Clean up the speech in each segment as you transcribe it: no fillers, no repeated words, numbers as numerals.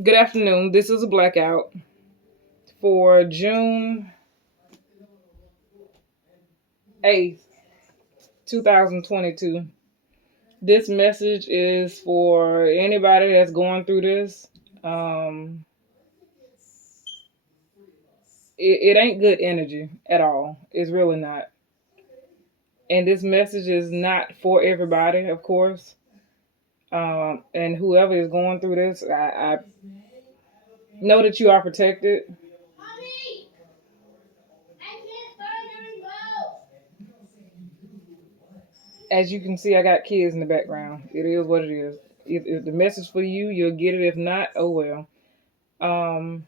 Good afternoon. This is a blackout for June 8th, 2022. This message is for anybody that's going through this. Um, it ain't good energy at all. It's really not. And this message is not for everybody, of course. And whoever is going through this, I know that you are protected. As you can see, I got kids in the background. It is what it is. If the message for you, you'll get it. If not, oh well. Um,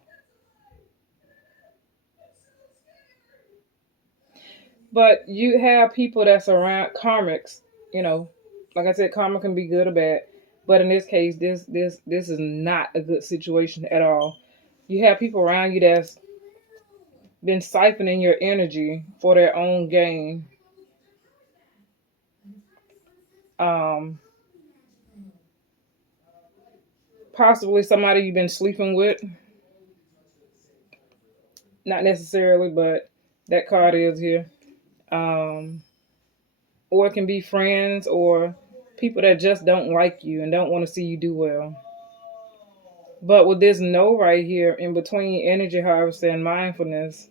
but you have people that's around karmics. You know, like I said, karma can be good or bad. But in this case, this is not a good situation at all. You have people around you that's been siphoning your energy for their own gain. Um, Possibly somebody you've been sleeping with. Not necessarily, but that card is here. Um, or it can be friends or people that just don't like you and don't want to see you do well. But with this no right here in between energy harvest and mindfulness,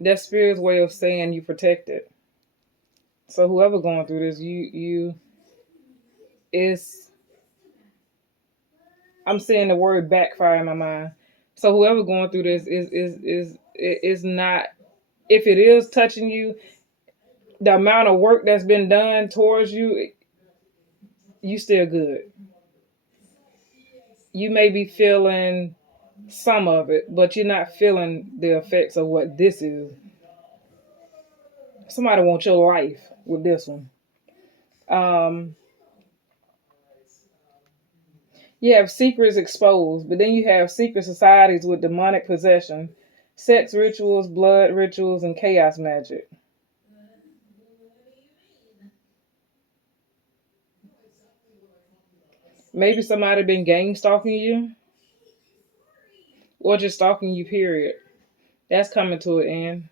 that spirit's way of saying you protected. So whoever going through this, you is I'm saying the word backfire in my mind. So whoever going through this is not, if it is touching you, the amount of work that's been done towards you, you still good. You may be feeling some of it, but you're not feeling the effects of what this is. Somebody wants your life with this one. Um, you have secrets exposed, but then you have secret societies with demonic possession, sex rituals, blood rituals, and chaos magic. Maybe somebody been gang stalking you, or just stalking you. Period. That's coming to an end.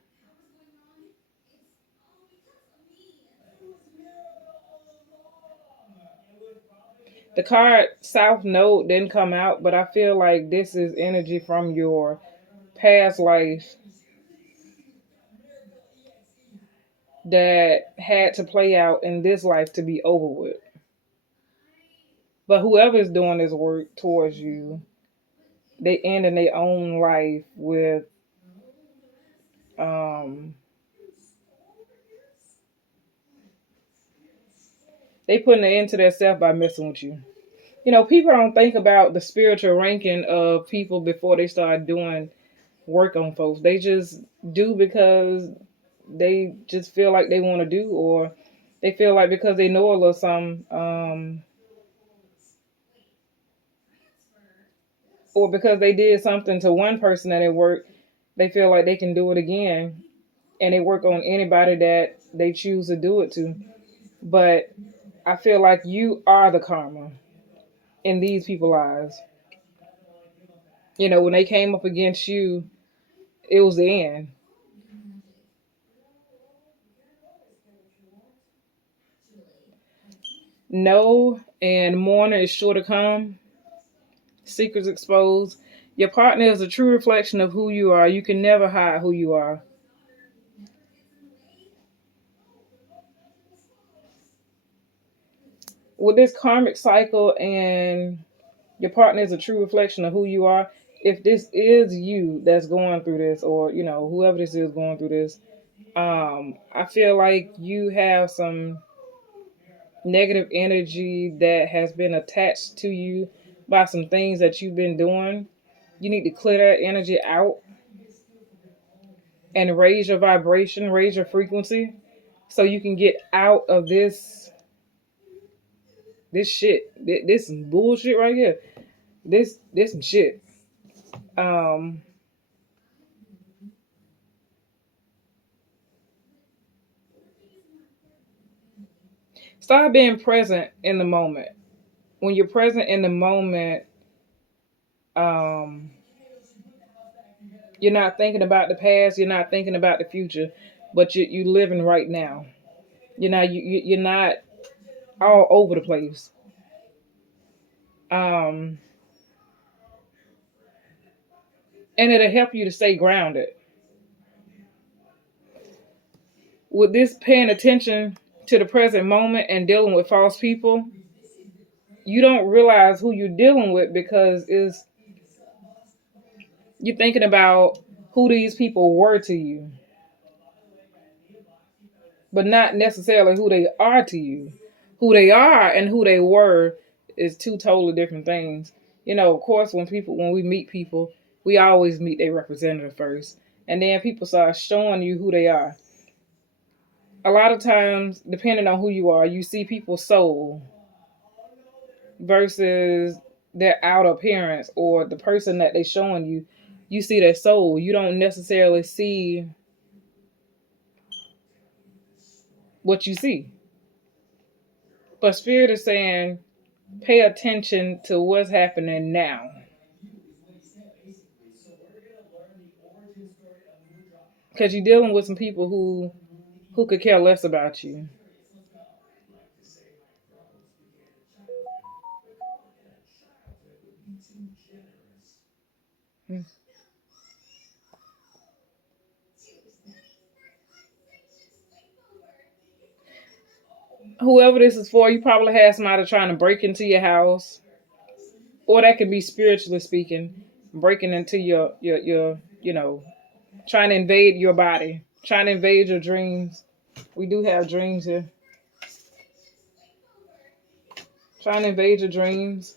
The card South Node didn't come out, but I feel like this is energy from your past life that had to play out in this life to be over with. But whoever is doing this work towards you, they end in their own life with um they putting an end to their self by messing with you. You know, people don't think about the spiritual ranking of people before they start doing work on folks. They just do because they just feel like they want to do, or they feel like because they know a little something, or because they did something to one person that it worked, they feel like they can do it again, and they work on anybody that they choose to do it to. But I feel like you are the karma in these people's lives. You know, when they came up against you, it was the end. No, and mourner is sure to come. Secrets exposed. Your partner is a true reflection of who you are. You can never hide who you are. With this karmic cycle and your partner is a true reflection of who you are, if this is you that's going through this, or you know whoever this is going through this, I feel like you have some negative energy that has been attached to you by some things that you've been doing. You need to clear that energy out and raise your vibration, raise your frequency, so you can get out of this shit. This some bullshit right here. This some shit. Um, Start being present in the moment. When you're present in the moment, Um, you're not thinking about the past. You're not thinking about the future, but you living right now. You're not all over the place. Um, and it'll help you to stay grounded. With this paying attention to the present moment and dealing with false people, you don't realize who you're dealing with because you're thinking about who these people were to you, but not necessarily who they are to you. Who they are and who they were is two totally different things. Of course, when we meet people, we always meet their representative first, and then people start showing you who they are. A lot of times, depending on who you are, you see people's soul versus their outer appearance or the person that they're showing you. You see their soul. You don't necessarily see what you see. But Spirit is saying, pay attention to what's happening now. Because you're dealing with some people who could care less about you. Whoever this is for, you probably have somebody trying to break into your house. Or that could be spiritually speaking, breaking into your trying to invade your body, trying to invade your dreams. We do have dreams here. Trying to invade your dreams.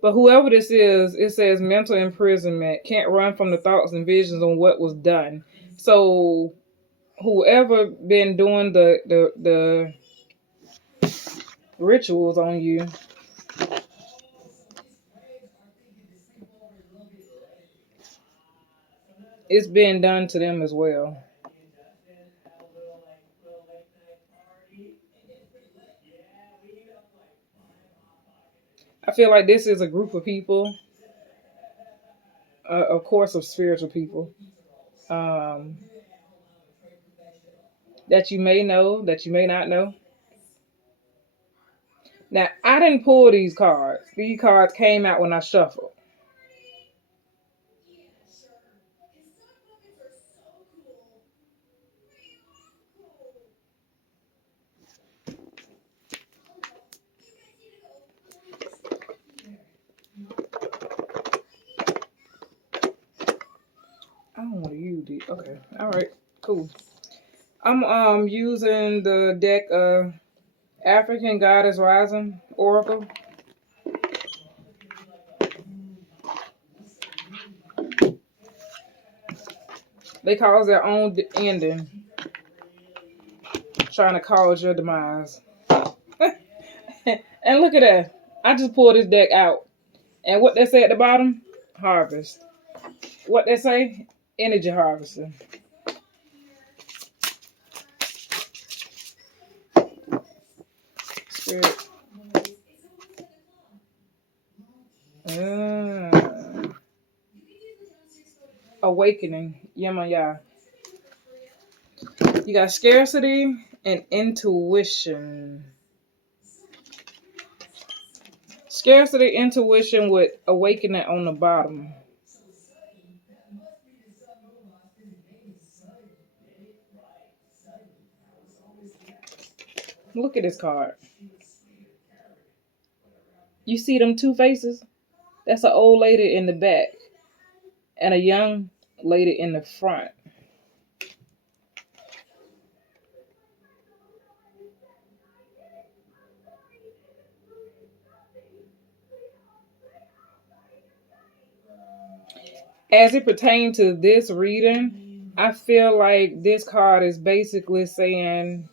But whoever this is, it says mental imprisonment, can't run from the thoughts and visions on what was done. So whoever been doing the rituals on you, it's been done to them as well. I feel like this is a group of people, of course, of spiritual people, um, that you may know, that you may not know. Now, I didn't pull these cards. These cards came out when I shuffled. I don't want to use it. Okay. All right. Cool. I'm using the deck African Goddess Rising Oracle. They cause their own ending, trying to cause your demise. And look at that. I just pulled this deck out. And what they say at the bottom? Harvest. What they say? Energy harvesting. Spirit. Awakening. Yamaya. You got scarcity and intuition. Scarcity, intuition with awakening on the bottom. Look at this card. You see them two faces? That's an old lady in the back and a young lady in the front. As it pertains to this reading, I feel like this card is basically saying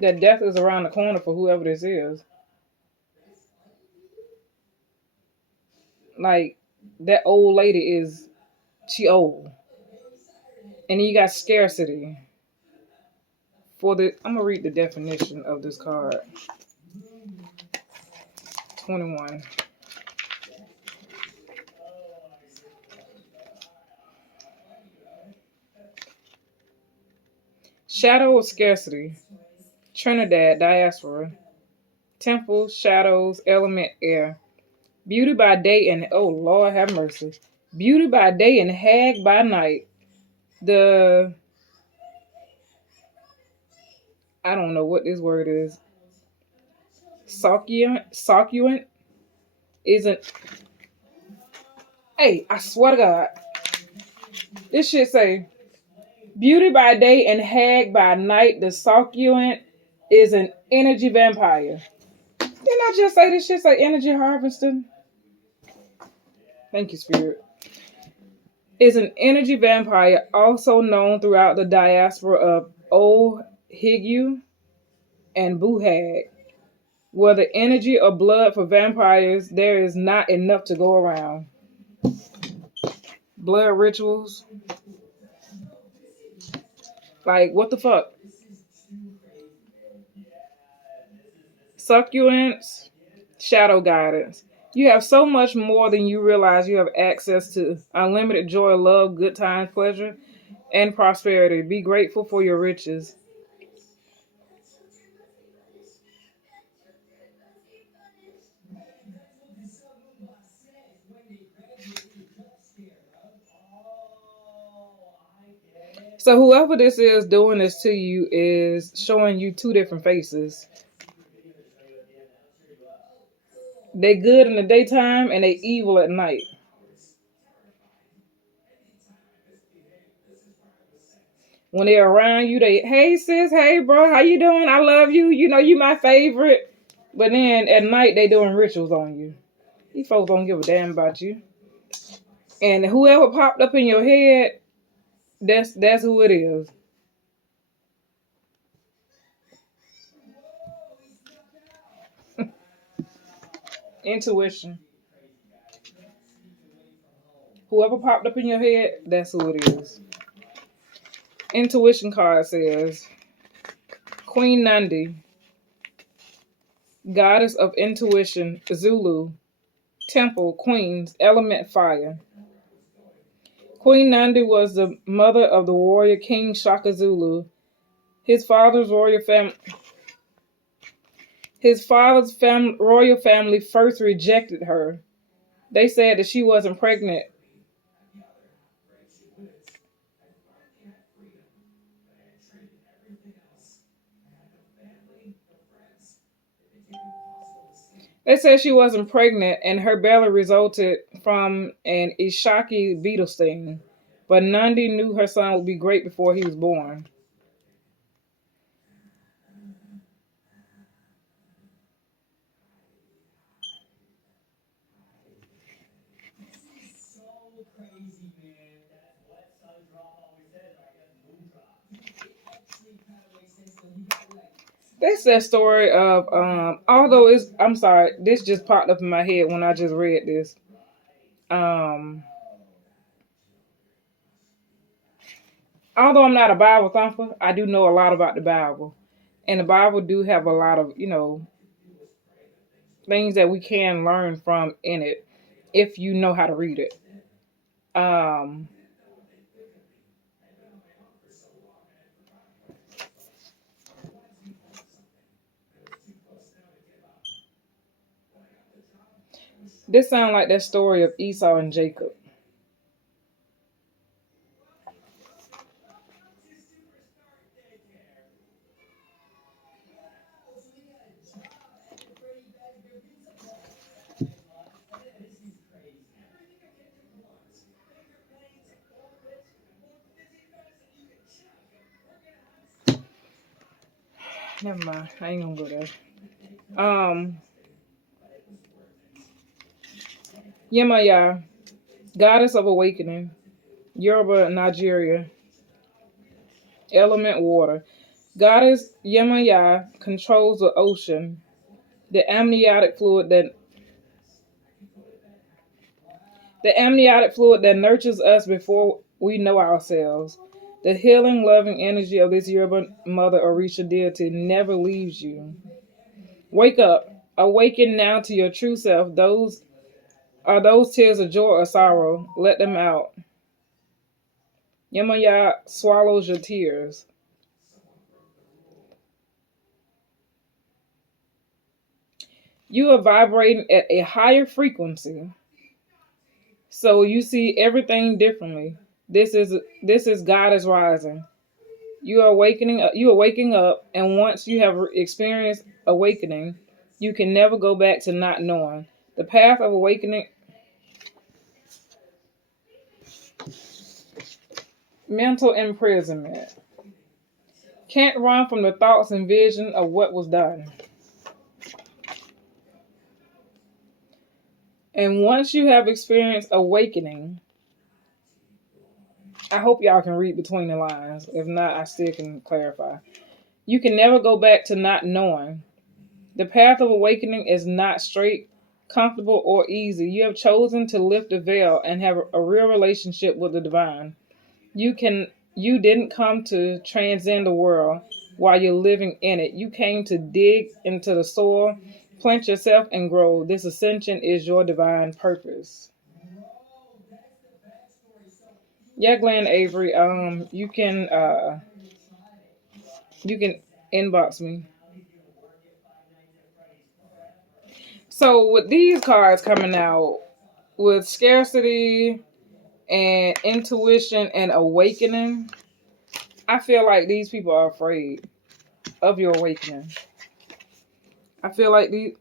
that death is around the corner for whoever this is. Like, that old lady she old. And then you got scarcity. I'm gonna read the definition of this card. 21. Shadow of scarcity. Trinidad diaspora. Temple, shadows, element, air. Beauty by day and oh Lord have mercy. Beauty by day and hag by night. I don't know what this word is. Succulent isn't. Hey, I swear to God. This shit say, beauty by day and hag by night. The succulent is an energy vampire. Didn't I just say this shit say energy harvesting? Thank you, Spirit. Is an energy vampire, also known throughout the diaspora of Ohigu and Buhag. Where the energy or blood for vampires, there is not enough to go around. Blood rituals. Like, what the fuck? Succulents, shadow guidance. You have so much more than you realize. You have access to unlimited joy, love, good times, pleasure, and prosperity. Be grateful for your riches. So whoever this is doing this to you is showing you two different faces. They good in the daytime and they evil at night. When they're around you, they, hey sis, hey bro, how you doing? I love you. You know you my favorite. But then at night they doing rituals on you. These folks don't give a damn about you. And whoever popped up in your head, that's who it is. Intuition. Whoever popped up in your head, that's who it is. Intuition card says, Queen Nandi, goddess of intuition, Zulu, temple, queens, element fire. Queen Nandi was the mother of the warrior King Shaka Zulu. His father's royal family first rejected her. They said that she wasn't pregnant. They said she wasn't pregnant and her belly resulted from an Ishaki beetle sting. But Nandi knew her son would be great before he was born. That's that story of although I'm sorry, this just popped up in my head when I just read this. Although I'm not a Bible thumper, I do know a lot about the Bible. And the Bible do have a lot of, things that we can learn from in it if you know how to read it. This sounds like that story of Esau and Jacob. Never mind. I ain't gonna go there. Yemaya, goddess of awakening. Yoruba, Nigeria. Element water. Goddess Yemaya controls the ocean. The amniotic fluid that nurtures us before we know ourselves. The healing, loving energy of this Yoruba Mother Orisha deity never leaves you. Wake up. Awaken now to your true self. Those are those tears of joy or sorrow. Let them out. Yemaya swallows your tears. You are vibrating at a higher frequency. So you see everything differently. This is God is rising. You are awakening. You are waking up, and once you have experienced awakening, you can never go back to not knowing. The path of awakening. Mental imprisonment. Can't run from the thoughts and vision of what was done. And once you have experienced awakening, I hope y'all can read between the lines. If not, I still can clarify. You can never go back to not knowing. The path of awakening is not straight, comfortable, or easy. You have chosen to lift the veil and have a real relationship with the divine. You didn't come to transcend the world while you're living in it. You came to dig into the soil, plant yourself, and grow. This ascension is your divine purpose. Yeah, Glenn Avery. You can inbox me. So with these cards coming out, with scarcity and intuition and awakening, I feel like these people are afraid of your awakening. I feel like these.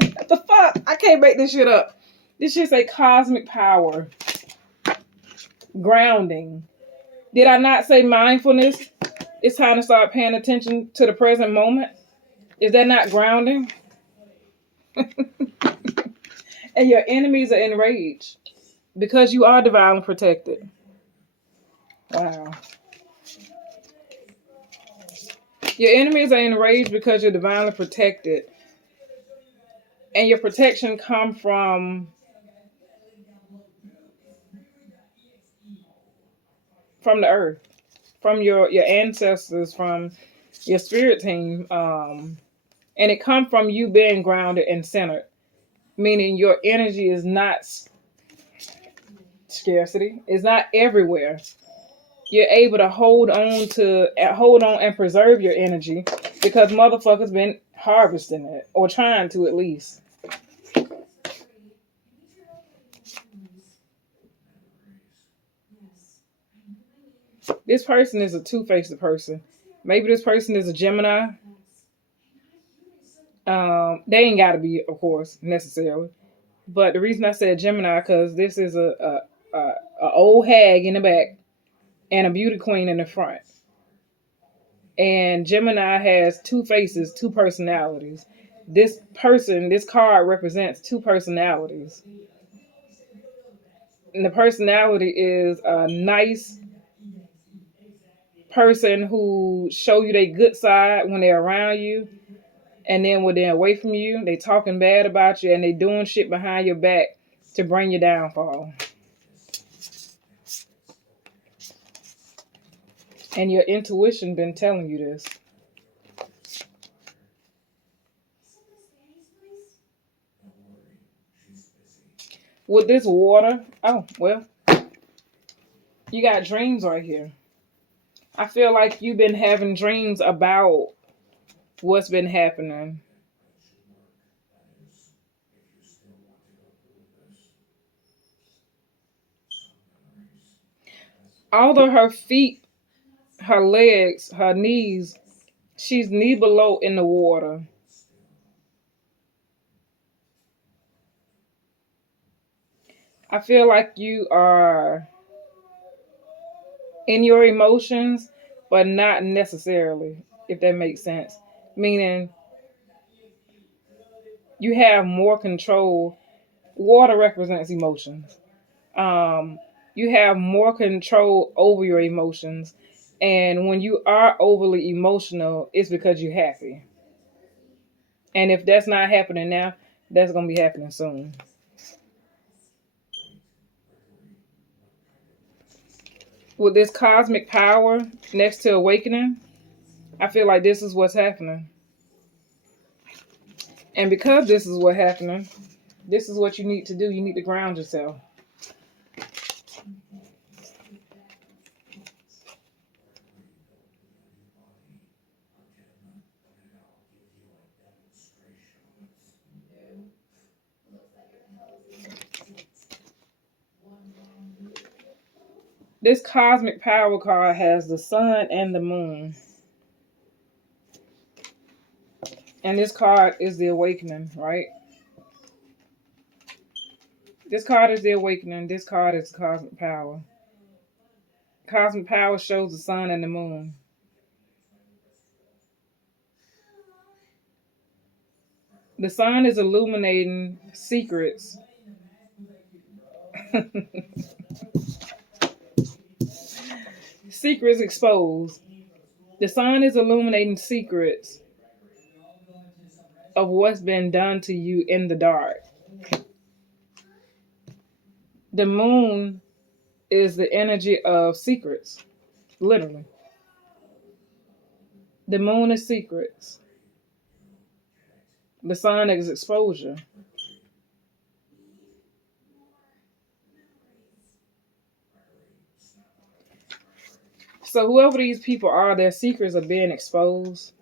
What the fuck? I can't make this shit up. This shit say cosmic power, grounding. Did I not say mindfulness? It's time to start paying attention to the present moment. Is that not grounding? And your enemies are enraged because you are divinely protected. Wow. Your enemies are enraged because you're divinely protected. And your protection comes from the earth, from your ancestors, from your spirit team. And it comes from you being grounded and centered, meaning your energy is not scarcity. It's not everywhere. You're able to hold on and preserve your energy because motherfuckers been harvesting it, or trying to at least. This person is a two-faced person. Maybe this person is a Gemini. They ain't got to be, of course, necessarily. But the reason I said Gemini, because this is a old hag in the back and a beauty queen in the front. And Gemini has two faces, two personalities. This card represents two personalities. And the personality is a nice person who show you their good side when they're around you. And then when they're away from you, they talking bad about you and they doing shit behind your back to bring your downfall. And your intuition been telling you this. With this water, oh, well, you got dreams right here. I feel like you've been having dreams about what's been happening. Although her feet, her legs, her knees, she's knee below in the water. I feel like you are in your emotions, but not necessarily, if that makes sense. Meaning you have more control. Water represents emotions. You have more control over your emotions. And when you are overly emotional, it's because you're happy. And if that's not happening now, that's going to be happening soon. With this cosmic power next to awakening, I feel like this is what's happening. And because this is what's happening, this is what you need to do. You need to ground yourself. This cosmic power card has the sun and the moon. And this card is the awakening, right? This card is the awakening. This card is cosmic power. Cosmic power shows the sun and the moon. The sun is illuminating secrets. Secrets exposed. The sun is illuminating secrets of what's been done to you in the dark. The moon is the energy of secrets, literally. The moon is secrets. The sun is exposure. So whoever these people are, their secrets are being exposed.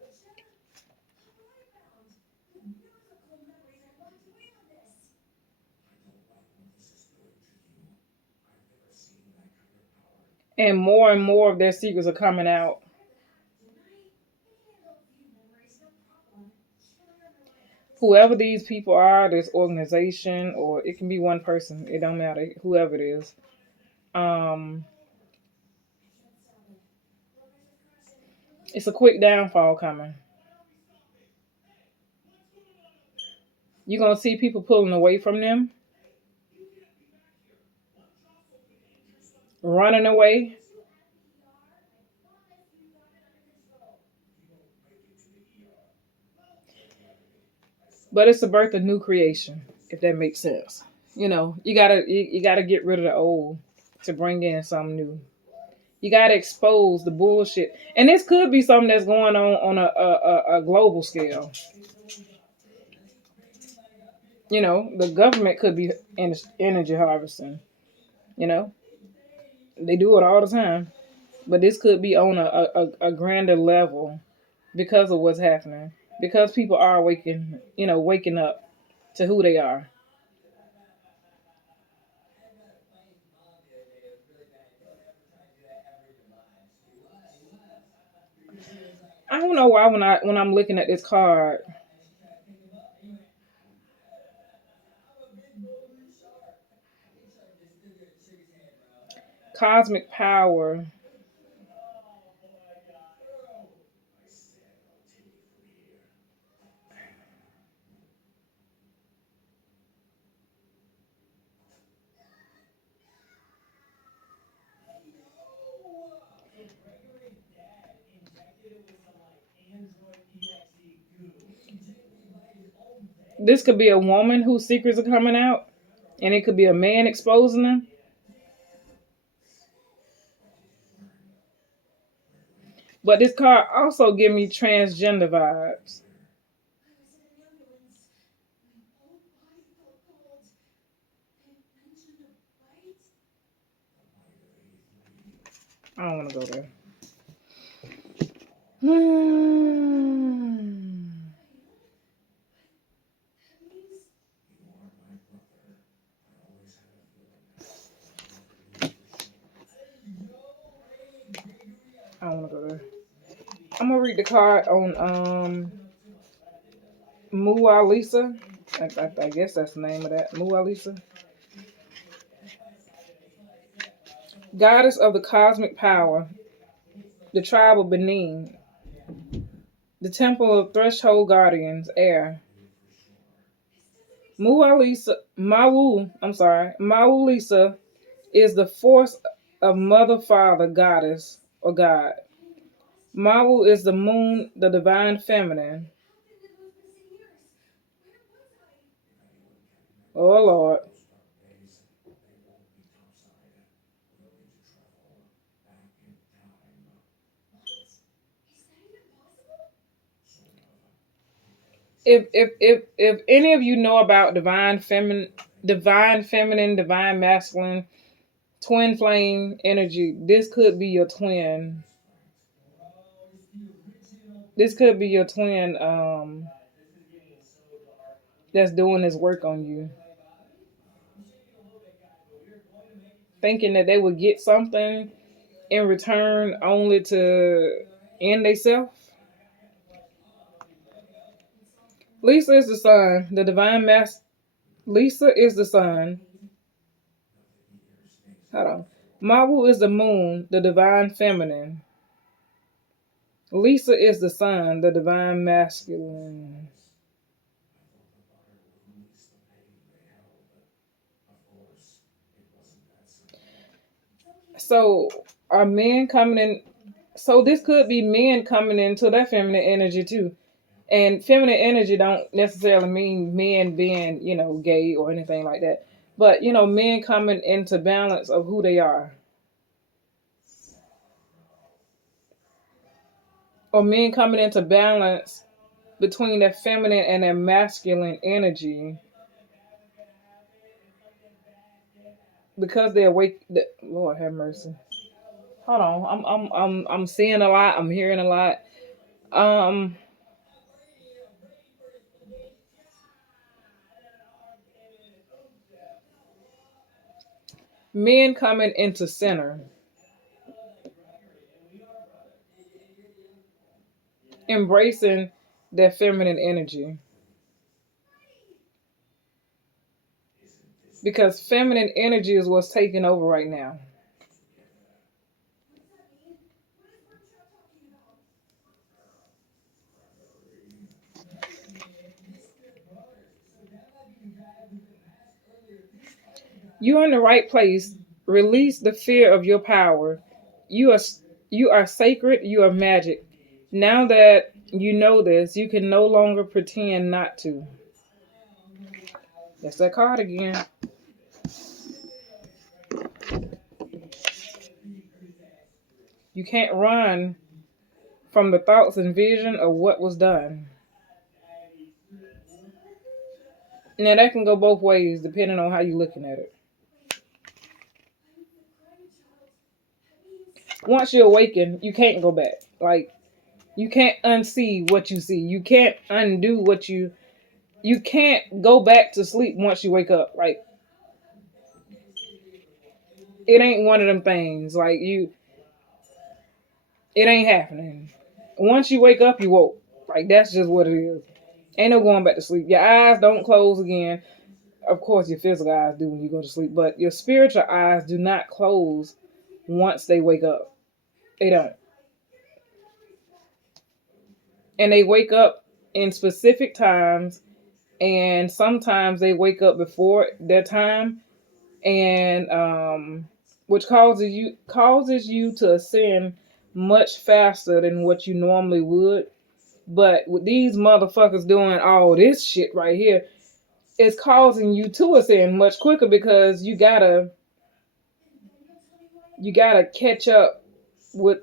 And more of their secrets are coming out. Whoever these people are, this organization, or it can be one person, it don't matter, whoever it is. It's a quick downfall coming. You're going to see people pulling away from them, running away. But it's the birth of new creation, if that makes sense. You know, you gotta get rid of the old to bring in something new. You gotta expose the bullshit, and this could be something that's going on a global scale. You know, the government could be energy harvesting. You know, they do it all the time, but this could be on a grander level because of what's happening. Because people are waking up to who they are. I don't know why when I'm looking at this card, cosmic power. This could be a woman whose secrets are coming out, and it could be a man exposing them. But this card also give me transgender vibes. I don't want to go there. I don't want to go there. I'm gonna read the card on Mua Lisa. I guess that's the name of that. Mua Lisa. Goddess of the cosmic power, the tribe of Benin, the temple of threshold guardians, air. Mau Lisa is the force of mother, father, goddess, or God. Mau is the moon, the divine feminine. Oh Lord. If any of you know about divine feminine, divine masculine, twin flame energy, this could be your twin. This could be your twin that's doing this work on you. Thinking that they would get something in return only to end themselves. Lisa is the sun, the divine master. Lisa is the sun. Hold on. Mawu is the moon, the divine feminine. Lisa is the sun, the divine masculine. So are men coming in? So this could be men coming into that feminine energy too. And feminine energy don't necessarily mean men being, gay or anything like that. But, men coming into balance of who they are. Or men coming into balance between their feminine and their masculine energy. Because they're awake. Lord have mercy. Hold on. I'm seeing a lot. I'm hearing a lot. Um Men coming into center. Embracing their feminine energy. Because feminine energy is what's taking over right now. You're in the right place. Release the fear of your power. You are sacred, you are magic. Now that you know this, you can no longer pretend not to. That's that card again. You can't run from the thoughts and vision of what was done. Now that can go both ways depending on how you're looking at it. Once you awaken, you can't go back. Like, you can't unsee what you see. You can't undo what you can't go back to sleep once you wake up. Like, it ain't one of them things. Like, it ain't happening. Once you wake up, you woke. Like, that's just what it is. Ain't no going back to sleep. Your eyes don't close again. Of course, your physical eyes do when you go to sleep, but your spiritual eyes do not close once they wake up. They don't. And they wake up in specific times, and sometimes they wake up before their time, and which causes you to ascend much faster than what you normally would. But with these motherfuckers doing all this shit right here, it's causing you to ascend much quicker because you gotta catch up with.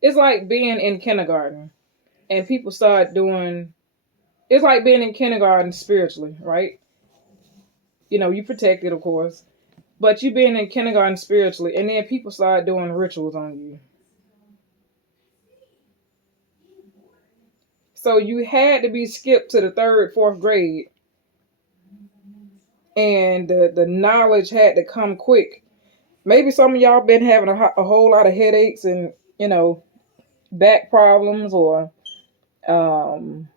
It's like being in kindergarten and people start doing. It's like being in kindergarten spiritually, right? You protected, of course, but you being in kindergarten spiritually, and then people start doing rituals on you. So you had to be skipped to the third, fourth grade, and the knowledge had to come quick. Maybe some of y'all been having a whole lot of headaches and back problems, or um,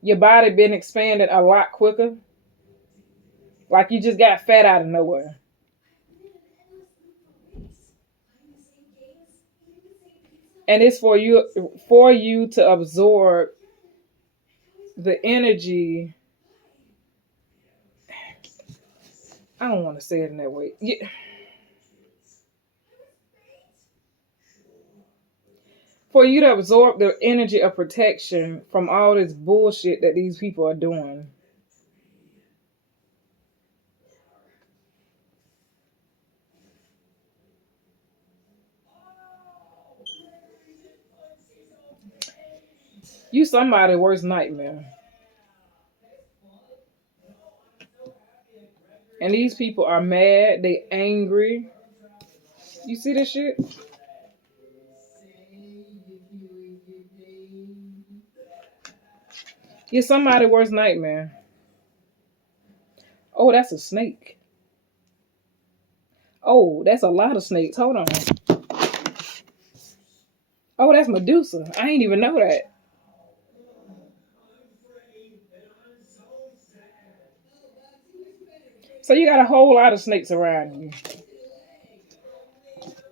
your body been expanded a lot quicker. Like you just got fat out of nowhere. And it's for you to absorb the energy. I don't want to say it in that way. Yeah. For you to absorb the energy of protection from all this bullshit that these people are doing. You somebody's worst nightmare. And these people are mad. They angry. You see this shit? You're somebody's worst nightmare. Oh, that's a snake. Oh, that's a lot of snakes. Hold on. Oh, that's Medusa. I ain't even know that. So you got a whole lot of snakes around you.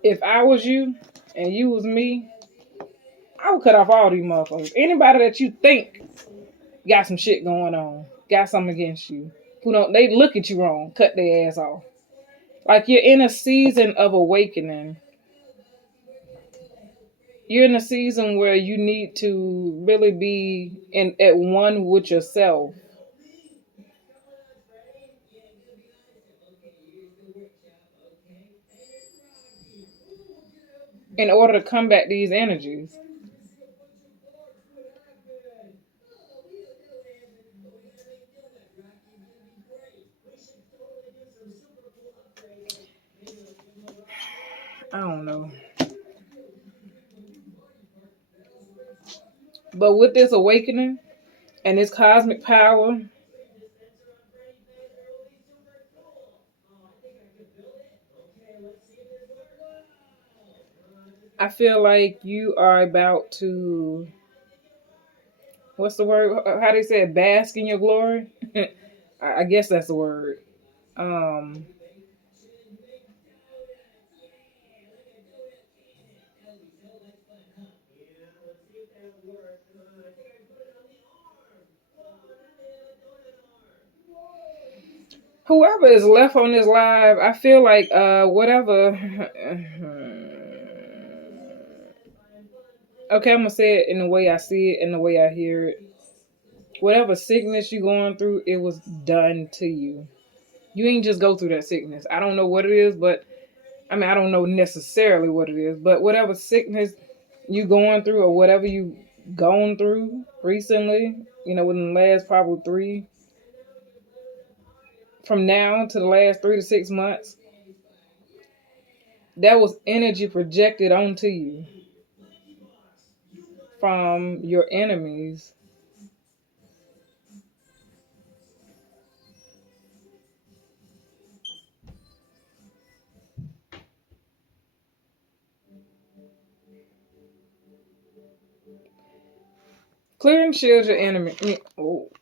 If I was you and you was me, I would cut off all these motherfuckers. Anybody that you think got some shit going on, got something against you, who don't they look at you wrong, cut their ass off. Like you're in a season of awakening. You're in a season where you need to really be at one with yourself in order to combat these energies. I don't know. But with this awakening and this cosmic power, I feel like you are about to, what's the word? How they say it? Bask in your glory? I guess that's the word. Um, Whoever is left on this live, I feel like whatever. Okay, I'm gonna say it in the way I see it and the way I hear it. Whatever sickness you're going through, it was done to you. You ain't just go through that sickness. I don't know what it is, but I mean I don't know necessarily what it is, but whatever sickness you going through or whatever you gone through recently, within the last probably from now to the last 3 to 6 months, that was energy projected onto you from your enemies. Clear and shield your enemy.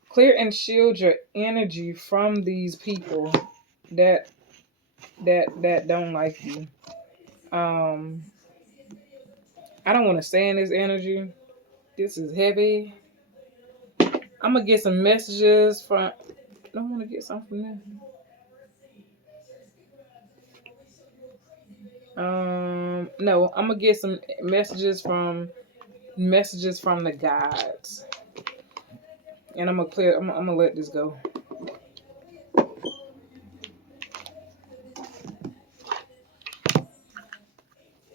Clear and shield your energy from these people that that don't like you. Um, I don't want to stay in this energy. This is heavy. I'm gonna get some messages from. I don't want to get something from them. No, I'm gonna get some messages from the gods, and I'm gonna clear. I'm gonna let this go.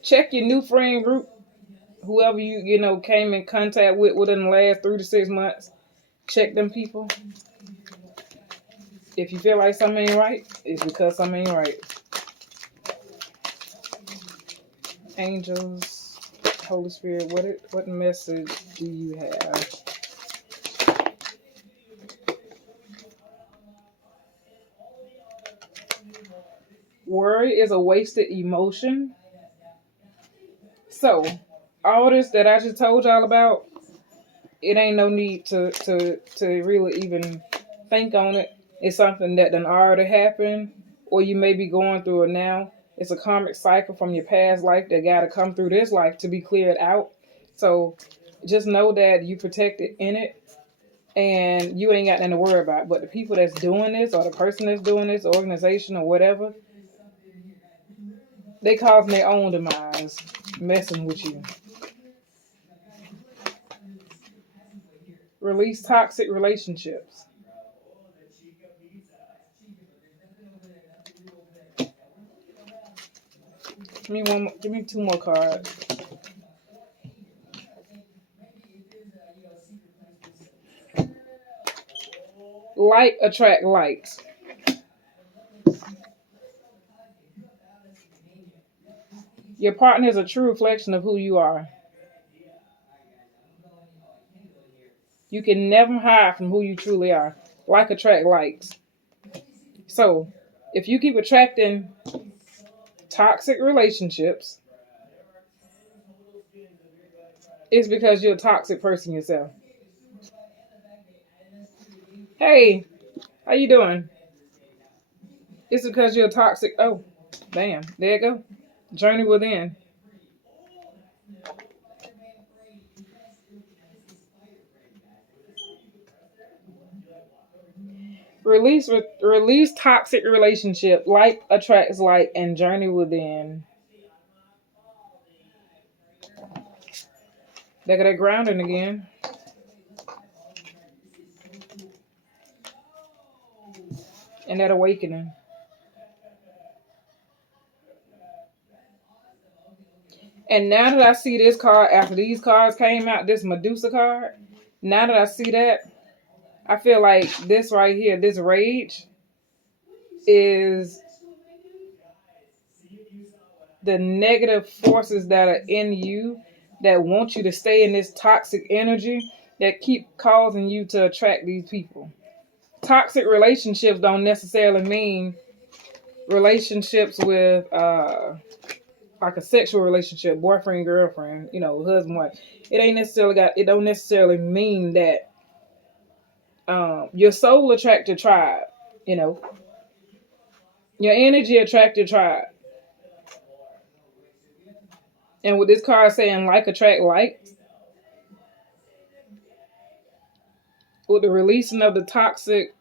Check your new friend group. Whoever you came in contact with within the last 3 to 6 months. Check them people. If you feel like something ain't right, it's because something ain't right. Angels, Holy Spirit, what message do you have? Worry is a wasted emotion. So, all this that I just told y'all about, it ain't no need to really even think on it. It's something that done already happened, or you may be going through it now. It's a karmic cycle from your past life that got to come through this life to be cleared out. So just know that you protected in it, and you ain't got nothing to worry about. But the people that's doing this, or the person that's doing this, organization or whatever, they causing their own demise, messing with you. Release toxic relationships. Give me two more cards. Like attract likes. Your partner is a true reflection of who you are. You can never hide from who you truly are. Like attract likes. So, if you keep attracting toxic relationships, it's because you're a toxic person yourself. Hey, how you doing? It's because you're a toxic. Oh, bam. There you go. Journey within. Release toxic relationship. Like attracts like and journey within. Look at that grounding again. And that awakening. And now that I see this card, after these cards came out, this Medusa card, now that I see that, I feel like this right here, this rage, is the negative forces that are in you that want you to stay in this toxic energy that keep causing you to attract these people. Toxic relationships don't necessarily mean relationships with like a sexual relationship, boyfriend, girlfriend, husband, wife. It don't necessarily mean that your soul attract your tribe, you know. Your energy attract your tribe. And with this card saying like attract like, with the releasing of the toxic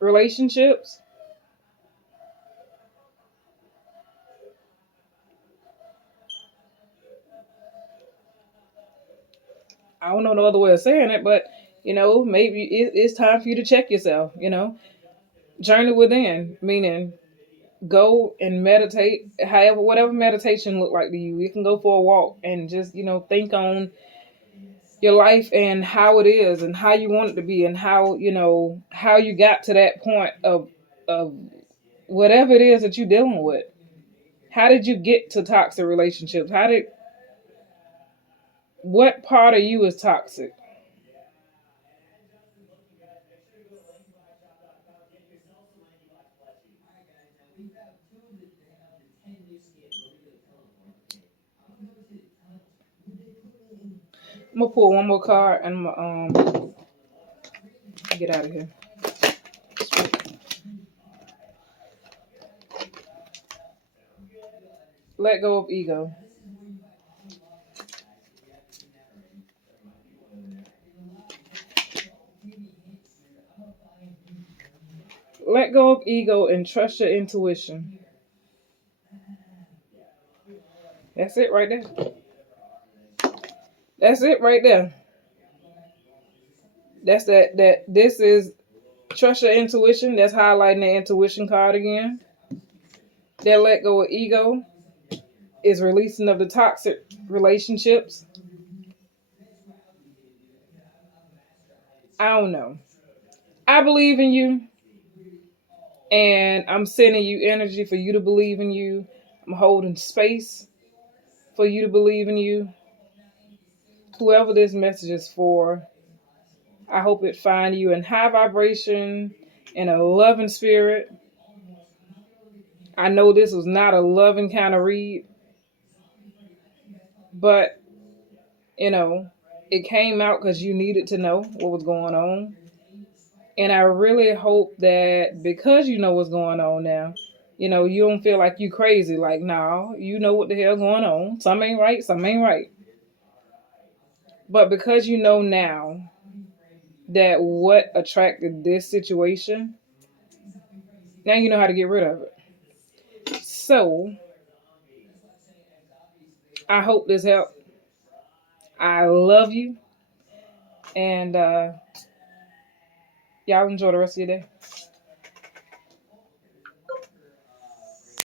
relationships, I don't know no other way of saying it, but maybe it's time for you to check yourself, journey within, meaning go and meditate, however, whatever meditation look like to you. You can go for a walk and just, think on your life and how it is and how you want it to be and how you got to that point of whatever it is that you're dealing with. How did you get to toxic relationships? What part of you is toxic? I'm gonna pull one more card and I'm gonna get out of here. Let go of ego. Let go of ego and trust your intuition. That's it right there. That's it right there. That's that this is trust your intuition. That's highlighting the intuition card again. That let go of ego is releasing of the toxic relationships. I don't know. I believe in you, and I'm sending you energy for you to believe in you. I'm holding space for you to believe in you. Whoever this message is for, I hope it find you in high vibration, in a loving spirit. I know this was not a loving kind of read, but it came out because you needed to know what was going on. And I really hope that because you know what's going on now, you don't feel like you crazy. Like, no, you know what the hell going on. Some ain't right, some ain't right. But because you know now that what attracted this situation, now you know how to get rid of it. So, I hope this helped. I love you. And y'all enjoy the rest of your day.